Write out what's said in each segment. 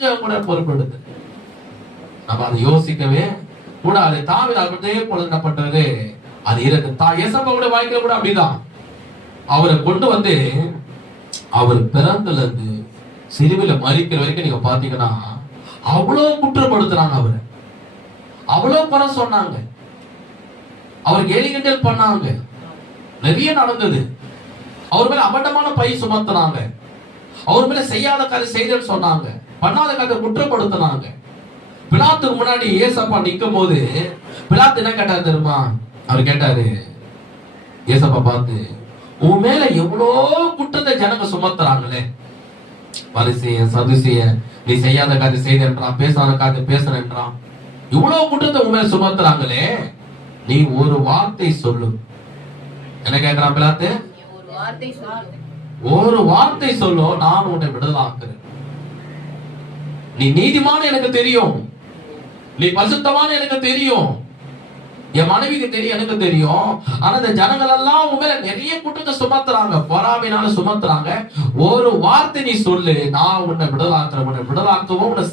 கொஞ்சம் கூட பொறுப்படுது. நம்ம அதை யோசிக்கவே கூடாது. தாவீது அதே போல என்ன பண்றாரு, அது இருக்கு. ஏசப்பாவோட வாழ்க்கையில கூட அப்படிதான். அவரை கொண்டு வந்து அவர் பிறந்தல இருந்து சிலுவையில மரிக்கிற வரைக்கும் நீங்க பாத்தீங்கன்னா அவ்வளவு குற்றப்படுத்துறாங்க. அவரை அவ்வளவு குறை சொன்னாங்க, அவர் கேலிகிண்டல் பண்ணாங்க, நிறைய நடந்தது. அவர் மேல அபண்டமான பை சுமத்தினாங்க, அவர் மேல செய்யாத காரியம் செய்தன்னு சொன்னாங்க, பண்ணாத காரியத்தை குற்றப்படுத்தினாங்க. பிலாத்துக்கு முன்னாடி ஏசப்பா நிக்கும் போது பிலாத்து என்ன கேட்டாரு தெரியுமா? அவர் கேட்டாரு, ஏசப்பா பார்த்து, உன் மேல எவ்வளோ குற்றத்தை ஜனங்க சுமத்துறாங்களே, பரிசேய சதுசேய, நீ செய்யாத காரியத்தை செய்தன்றான், பேசாத காரியத்தை பேசுறேன்றான், இவ்வளவு குற்றத்தை உன் மேல சுமத்துறாங்களே, நீ ஒரு வார்த்தை சொல்லு. என்ன கேட்கிறான் பிலாத்து? ஒரு வார்த்தை சொல்லு, நான் உன்னை விடுதலாக்குறேன். நீ நீதிமான எனக்கு தெரியும், நீ பரிசுத்தமான எனக்கு தெரியும், என் மனைவிக்கு தெரியும், எனக்கு தெரியும். ஆனா இந்த ஜனங்கள் எல்லாம் உன் மேல நிறைய குற்றத்தை சுமத்துறாங்க, பொறாமையினால சுமத்துறாங்க. ஒரு வார்த்தை நீ சொல்லு, நான் உன்னை விடுதலாக்குறேன். உன்னை விடுதலாக்கவும் உன்னை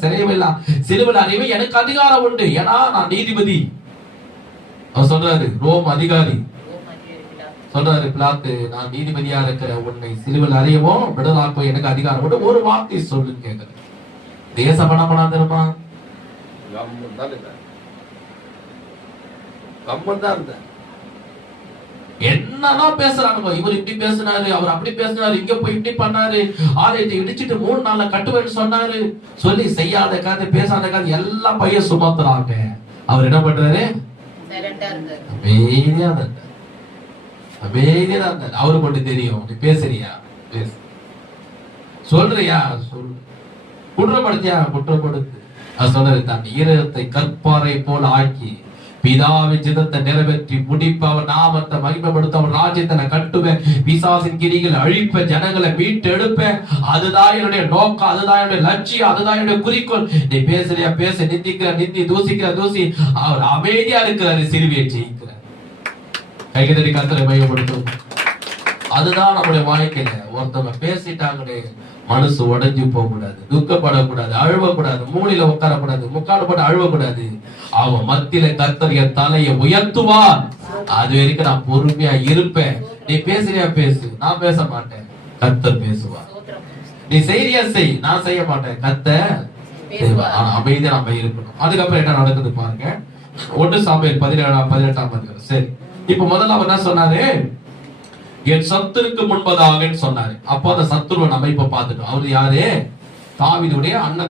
சிலுவையில் அறிவை எனக்கு அதிகாரம் உண்டு. ஏன்னா நான் நீதிபதி. அவர் சொல்றாரு, ரோம் அதிகாரி சொல்றாரு, பிலாத்து, நான் நீதிபதியா இருக்கிற, உன்னை சிலுவையில் அறியவும் விடுதலாக்கவும் எனக்கு அதிகாரம் உண்டு. ஒரு வார்த்தை சொல்லுன்னு கேட்கிறேன். தேச பணம் தெரியுமா? என்னதான் பேசுறாங்க, இவர் இப்படி பேசினாரு, அவர் அப்படி பேசினாரு, இங்க போய் இப்படி பண்ணாரு, ஆலயத்தை இடிச்சிட்டு 3 நாள்ல கட்டுவேன்னு சொன்னாரு, சொல்லி செய்யாத காது பேசாத காது எல்லாம் பைய சுமத்துறாங்க. அவர் என்ன பண்றாரு? அமைதியா இருந்தாரு. அவரு மட்டும் தெரியும், நீ பேசுறியா பேசு, சொல்றியா சொல்லு, குற்றப்படுத்தியா குற்றப்படுத்து. அது சொல்றது, தன் ஈரத்தை கற்பாறை போல ஆக்கி பிதாவின் சித்தத்தை நிறைவேற்றி முடிப்ப, அவர் நாமத்தை மகிமைப்படுத்த, அவர் ராஜ்யத்தை கட்டுவேன், பிசாசின் கிரிகள் அழிப்ப, ஜனங்களை மீட்டு எடுப்பேன். அதுதான் என்னுடைய நோக்கம், அதுதான் என்னுடைய லட்சியம், அதுதான் என்னுடைய குறிக்கோள். நீ பேசுறியா பேச, நிந்திக்கிற நிந்தி, தூசிக்கிற தூசி. அவர் அமைதியா இருக்கிறாரு, சிலுவையை ஜெயிக்கிறார். கைகதறி கர்த்தரை மையப்படுத்தும். அதுதான் நம்முடைய வாழ்க்கையில. ஒருத்தவங்க பேசிட்டாங்களே, மனசு உடைஞ்சு போக கூடாது, துக்கப்படக்கூடாது, அழுவக்கூடாது, மூலையில உட்காரக்கூடாது, முக்காடு போட்டு அழுவக்கூடாது. அவன் மத்தியில கர்த்தர் என் தலையை உயர்த்துவார். அது வரைக்கும் நான் பொறுமையா இருப்பேன். நீ பேசுறியா பேசு, நான் பேச மாட்டேன், கர்த்தர் பேசுவார். நீ செய்யறியா செய், நான் செய்ய மாட்டேன், கர்த்தர் அமைதியா நம்ம இருக்கணும். அதுக்கப்புறம் என்ன நடக்குது பாருங்க. 1 சாமுவேல் 17-18 அதிகாரம். சரி, இப்ப முதல்ல அவர் என்ன சொன்னாரு? என் சத்துருக்கு முன்பதாக சொன்னாரு. அப்போ அந்த சத்துருவை நம்ம இப்ப பார்த்துட்டோம். அவரு யாரு? தாவீதுடைய அண்ணன்.